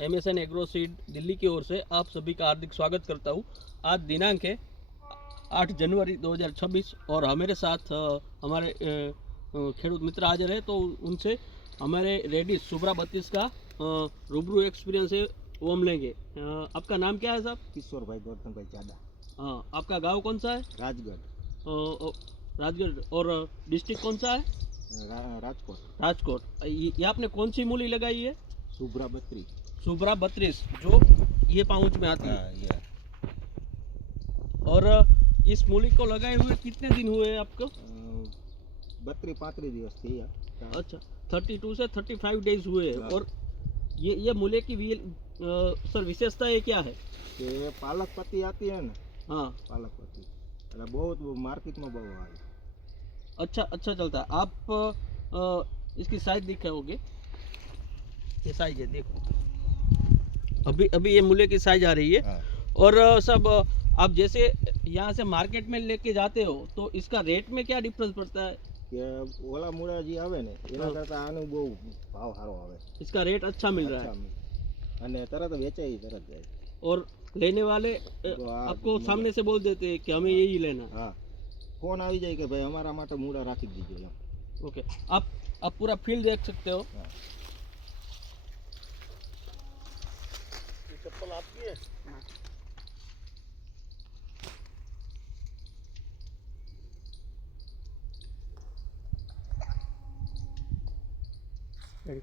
MSN agro seed Delhi की ओर से आप सभी का हार्दिक स्वागत करता हूँ। आज दिनांक है 8 जनवरी 2026 और हमारे साथ हमारे खेडूत मित्र हाजिर है, तो उनसे हमारे रेडिस सुब्रा 32 का रूबरू एक्सपीरियंस है वो हम लेंगे। आपका नाम क्या है साहब? किशोर भाई गौतम भाई चादा। हाँ, आपका गांव कौन सा है? राजगढ़। राजगढ़। और डिस्ट्रिक्ट कौन सा है? राजकोट। राजकोट। ये आपने कौन सी मूली लगाई है? सुब्रा 32। सुब्रा 32 जो ये पाउच में आती है। और इस मूली को लगाए हुए कितने दिन हुए आपको? 32-35 दिवस थी। अच्छा, 32 से 35 डेज हुए। और ये मूली की सर विशेषता ये क्या है? कि पालक पत्ती आती है ना। हाँ, पालक पत्ती बहुत मार्केट में बहुत आई। अच्छा अच्छा चलता है। आप इसकी साइज दिखाओगे? ये साइज है, देखो अभी अभी ये मूले की साइज आ रही है। हाँ। और सब आप जैसे यहाँ से मार्केट में लेके जाते हो तो इसका रेट में क्या डिफरेंस पड़ता है? કે ઓલા મૂળા જે આવે ને એના हाँ, કરતાં આનું બહુ ભાવ સારો આવે। इसका रेट अच्छा मिल रहा अच्छा है। અને તરત વેચાઈ તરત જાય। और लेने वाले तो आपको मतलब सामने से बोल देते हैं कि हमें यही लेना है। हाँ, ફોન આવી જાય કે ભાઈ અમારા માટે મૂળા રાખી દીજો એમ। ओके, आप पूरा फील्ड देख सकते हो। हाँ। ये चप्पल आपकी है? Ready?